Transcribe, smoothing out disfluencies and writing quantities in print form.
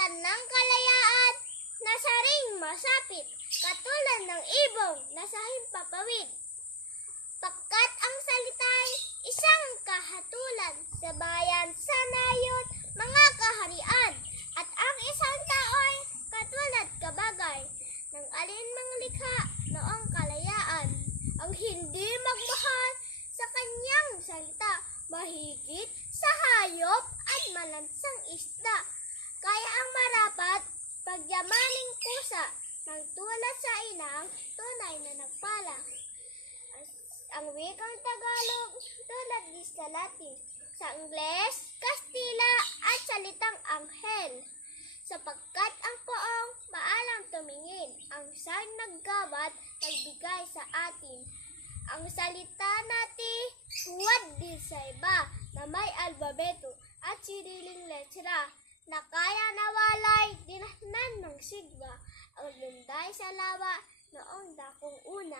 Sanang kalayaan, nasa ring masapit, katulad ng ibong nasa himpapawid. Pagkat ang salita'y isang kahatulan sa bayan, sa nayon, mga kaharian, at ang isang tao'y katulad kabagay ng alinmang likha noong kalayaan. Ang hindi magmahal sa kanyang salita, mahigit sa hayop at malansang isda. Kaya ang marapat, pagyamaning pusa, ng tulad sa inang, tunay na nagpala. Ang wikang Tagalog, tulad din sa Latin, sa Ingles, Kastila, at salitang Anghel. Sapagkat ang poong maalam tumingin, ang siyang naggabat, nagbigay sa atin. Ang salita natin, huwad din sa iba, na may albabeto at siriling letra, na kaya nawalay dinahnan ng sigma, ang lunday sa lawa noong dakong una.